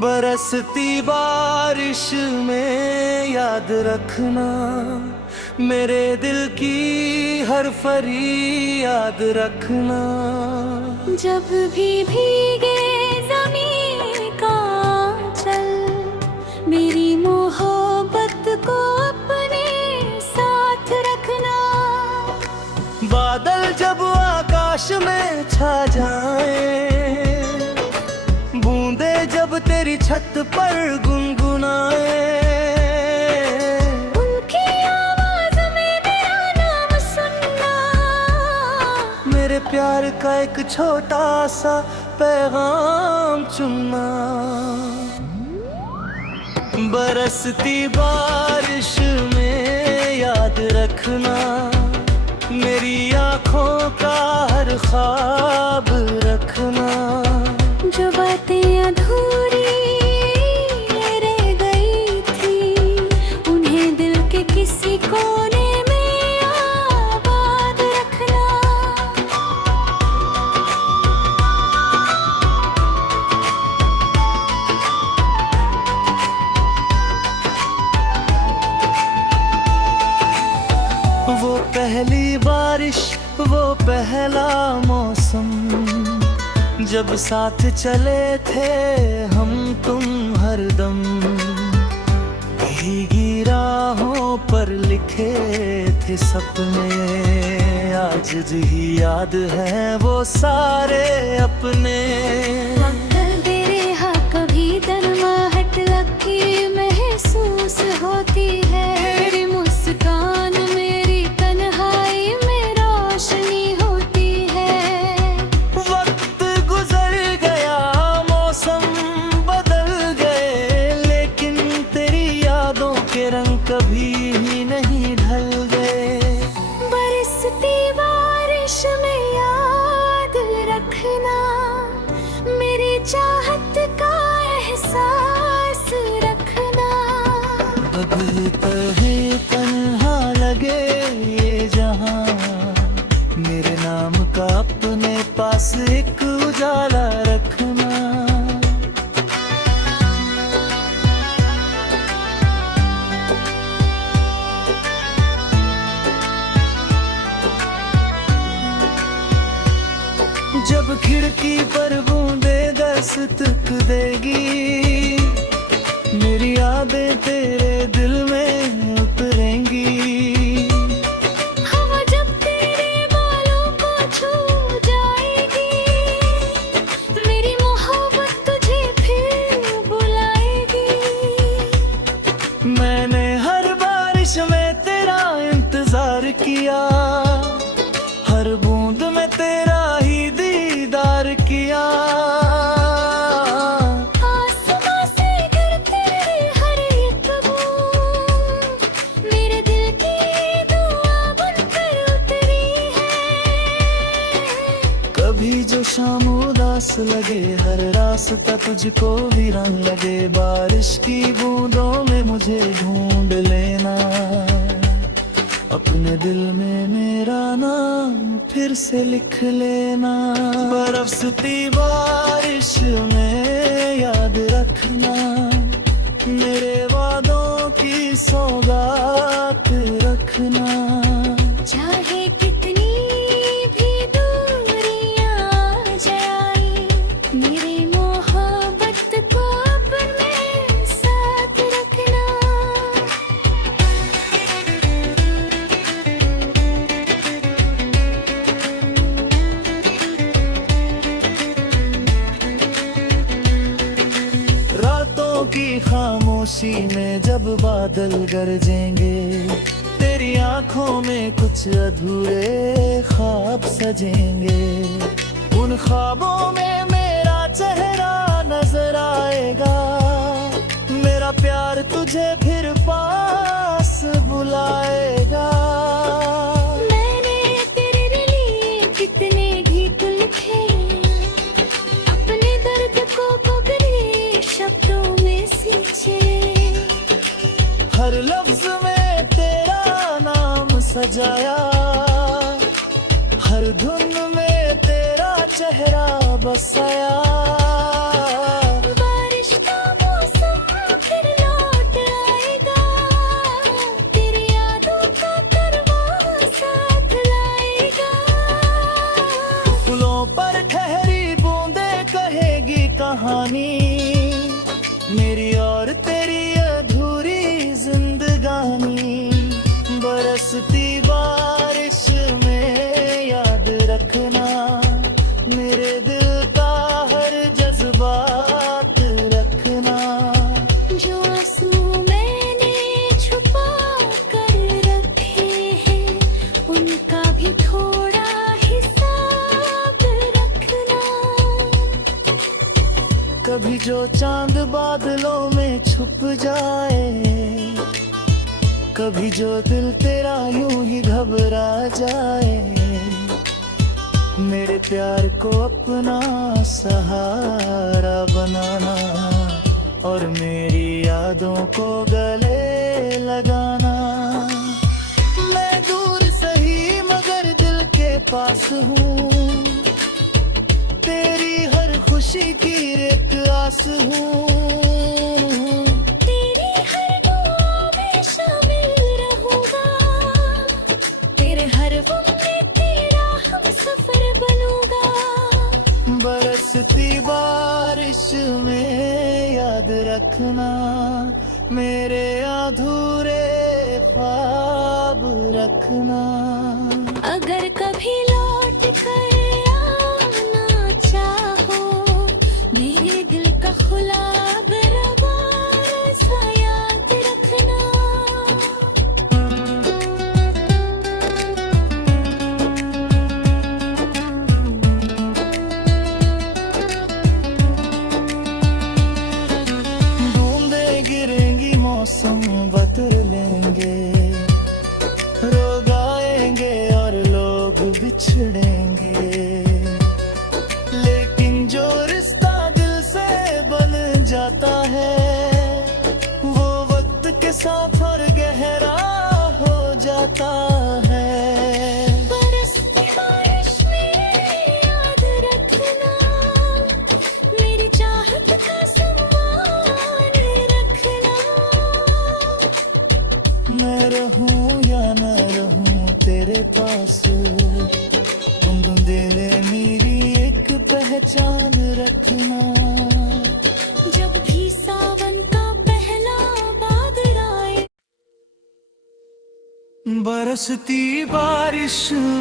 बरसती बारिश में याद रखना, मेरे दिल की हर फरियाद रखना। जब भी भीगे ज़मीन का आंचल, मेरी मोहब्बत को अपने साथ रखना। बादल जब आकाश में छा जाए, बूंदे जब तेरी छत पर गुनगुनाए, उनकी आवाज में मेरा नाम सुनना, मेरे प्यार का एक छोटा सा पैगाम चुनना। बरसती बारिश में याद रखना, मेरी आँखों का हर ख्वाब रखना। जो बातें अधूरी रह गई थी, उन्हें दिल के किसी कोने में आबाद रखना। वो पहली बारिश, वो पहला मौसम, जब साथ चले थे हम तुम हरदम। भीगी राहों पर लिखे थे सपने, आज भी याद है वो सारे अपने। हाँ कभी तन्हाहट लगी महसूस होती है, तेरी मुस्कान मेरी तन्हाई में रोशनी होती है। वक्त गुजर गया, मौसम बदल गए, लेकिन तेरी यादों के रंग कभी ही नहीं ढल गए। बरसती बारिश में याद रखना, मेरी चाहत का एहसास रखना। बदलता है तन्हा लगे ये जहां, मेरे नाम का अपने पास एक उजाला रखना। जब खिड़की पर बूंदे दस्तक देगी, मेरी यादें तेरे दिल में उतरेंगी। हवा जब तेरे बालों को छू जाएगी, मेरी मोहब्बत तुझे फिर बुलाएगी। मैंने हर बारिश में तेरा इंतजार किया, हर बूंद में तेरा ही दीदार किया। आसमां से गिरते हर एक बूंद, मेरे दिल की दुआ बनकर उतरी है। कभी जो शाम उदास लगे, हर रास्ता तुझको वीरान लगे, बारिश की बूंदों में मुझे ढूंढ लेना। अपने दिल में मेरा नाम फिर से लिख लेना। बरसती बारिश में याद रखना, मेरे वादों की सौगात रखना। चाहे कितनी भी दूरियां जाए, मेरी मोहब्बत को अपने साथ रखना। रातों की खामोशी में जब बादल गरजेंगे, तेरी आंखों में कुछ अधूरे ख्वाब सजेंगे। उन ख्वाबों में मेरा चेहरा नजर आएगा, मेरा प्यार तुझे फिर पास बुलाएगा। मैंने तेरे लिए कितने गीत लिखे, अपने दर्द को गगरे शब्दों में सींचे। हर लफ्ज में तेरा नाम सजाया, हर धुन में तेरा चेहरा बसाया। बारिश का जो चांद बादलों में छुप जाए, कभी जो दिल तेरा यूं ही घबरा जाए, मेरे प्यार को अपना सहारा बनाना और मेरी यादों को गले लगाना। मैं दूर सही मगर दिल के पास हूँ, तेरी हर खुशी की एक आस हूँ। तेरी हर दुआ में शामिल रहूंगा, तेरे हर वक्त में तेरा हम सफर बनूंगा। बरसती बारिश में याद रखना, मेरे अधूरे ख्वाब रखना। अगर कभी लौट कर आना चाहो, मेरे दिल का खुला दरवाजा सा याद रखना। बूंदें गिरेंगी मौसम बदलेंगे, रोग आएंगे और लोग बिछड़ेंगे, लेकिन जो रिश्ता दिल से बन जाता है, वो वक्त के साथ और गहरा हो जाता है। बरसती बारिश में याद रखना, मेरी चाहत का सम्मान रखना। मैं रहूं या न रहूं तेरे पास, तुम दिले मेरी एक पहचान रखना। जब भी सावन का पहला बादल आए, बरसती बारिश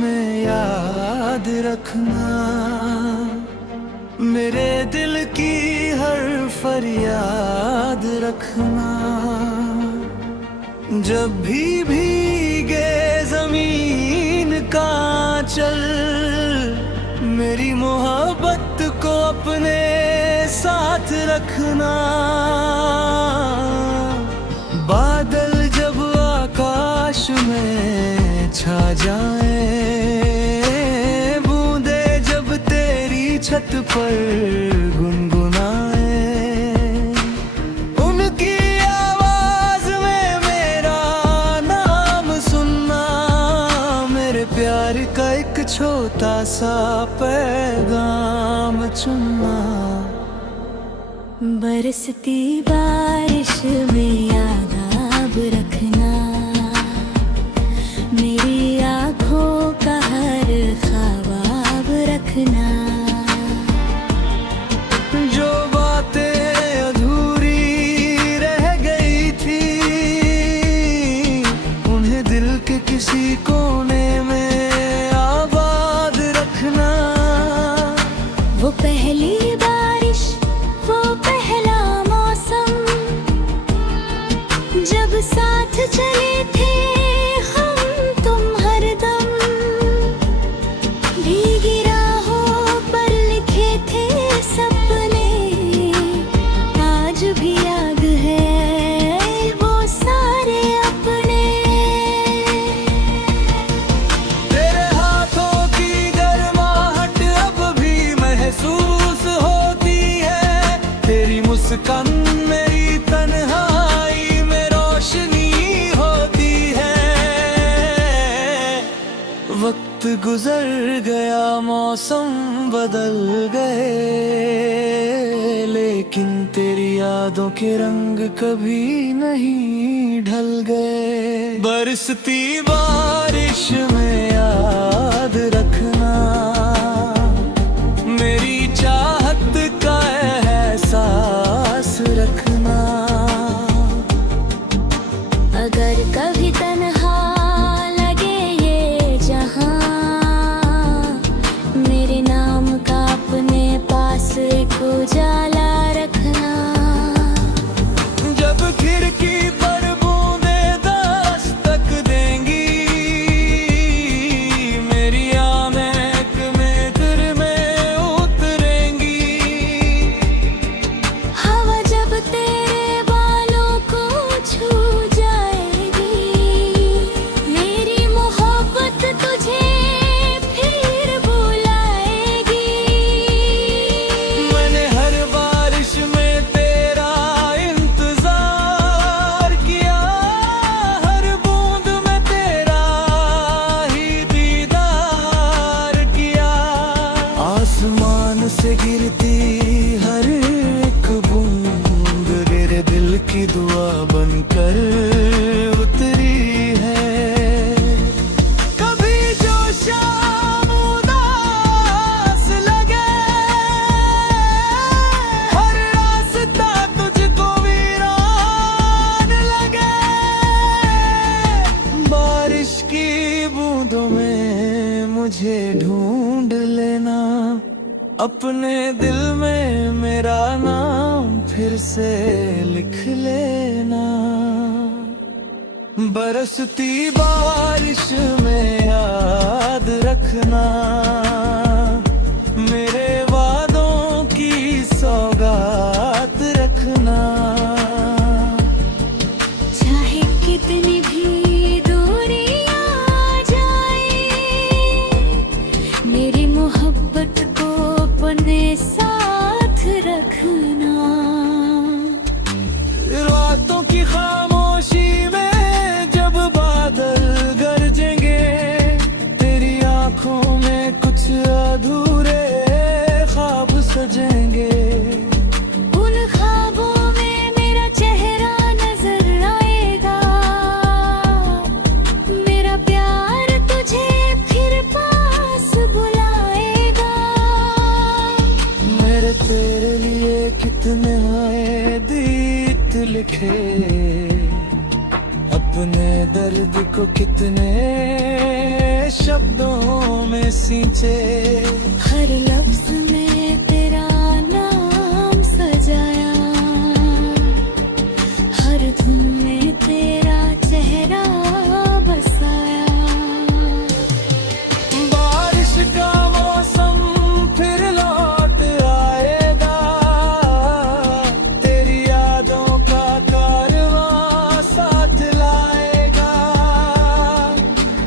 में याद रखना, मेरे दिल की हर फरियाद रखना। जब भी भीगे जमीन का आंचल, मेरी मोहब्बत को अपने साथ रखना। बादल जब आकाश में छा जाए, बूंदे जब तेरी छत पर गुनगुनाए, उनकी आवाज में मेरा नाम सुनना, मेरे प्यार का एक छोटा सा पैगाम चुनना। बरसती बारिश में याद अब रखना, मेरी आँखों का हर ख्वाब रखना। जो बातें अधूरी रह गई थी, उन्हें दिल के किसी कोने में आबाद रखना। वो पहली बारिश, वो पहला मौसम, जब साथ चले थे हम तुम हरदम। भीगी राहों पर लिखे थे सपने, आज भी याद है वो सारे अपने। तेरे हाथों की गर्माहट अब भी महसूस होती है, तेरी मुस्कान मेरी तन्हाई में रोशनी होती है। वक्त गुजर गया, मौसम बदल गए, लेकिन तेरी यादों के रंग कभी नहीं ढल गए। बरसती बारिश में याद रखना, मेरी चाहत का एहसास रखना। अगर कभी तन्हा लगे ये जहां, मेरे नाम का अपने पास एक उजाला रखना। जब खिड़की पर बूंदे दस्तक देंगी, उतरी है। कभी जो शाम उदास लगे, हर रास्ता तुझको वीरान लगे। बारिश की बूंदों में मुझे ढूंढ लेना, अपने दिल में मेरा नाम फिर से लिख लेना। बरसती बारिश में याद रखना, मेरे वादों की सौगात रखना। चाहे कितनी भी दूरियां आ जाए, मेरी मोहब्बत को अपने साथ रखना। रातों की खामोशी में जब बादल गरजेंगे, तेरी आंखों में कुछ अधूरे ख्वाब सजेंगे। उन ख्वाबों में मेरा चेहरा नजर आएगा, मेरा प्यार तुझे फिर पास बुलाएगा। मेरे तेरे लिए कितने आए गीत लिखे, अपने दर्द को कितने शब्दों में सींचे। हर लफ्ज में तेरा नाम सजाया, हर धुन में तेरा चेहरा बसाया। बारिश का मौसम फिर लौट आएगा, तेरी यादों का कारवां साथ लाएगा।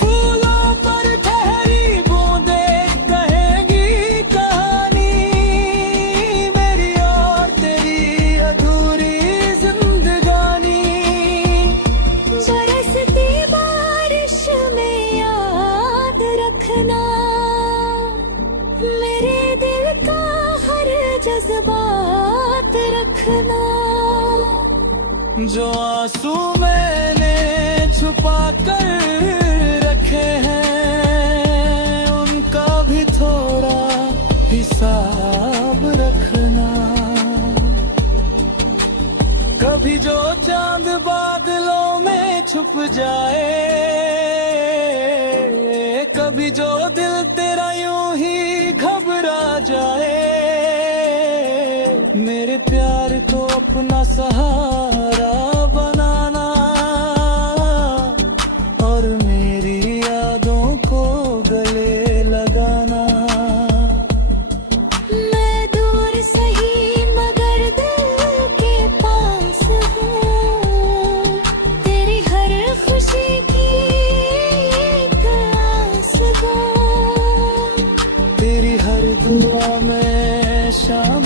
फूलों पर ठहरी बूंदें कहेंगी कहानी, मेरी और तेरी अधूरी जिंदगानी। बरसती बारिश में याद रखना, मेरे दिल का हर जज्बात रखना। जो आंसू मैंने छुपा कर रखे हैं, उनका भी थोड़ा हिसाब रखना। कभी जो चांद बादलों में छुप जाए, कभी जो दिल तेरा यूं ही घबरा जाए। मेरे प्यार को अपना सहारा बनाना, और मेरी यादों को गले लगाना। मैं दूर सही मगर दिल के पास हूँ, तेरी हर खुशी की एक आस हूँ। तेरी हर दुआ में शामिल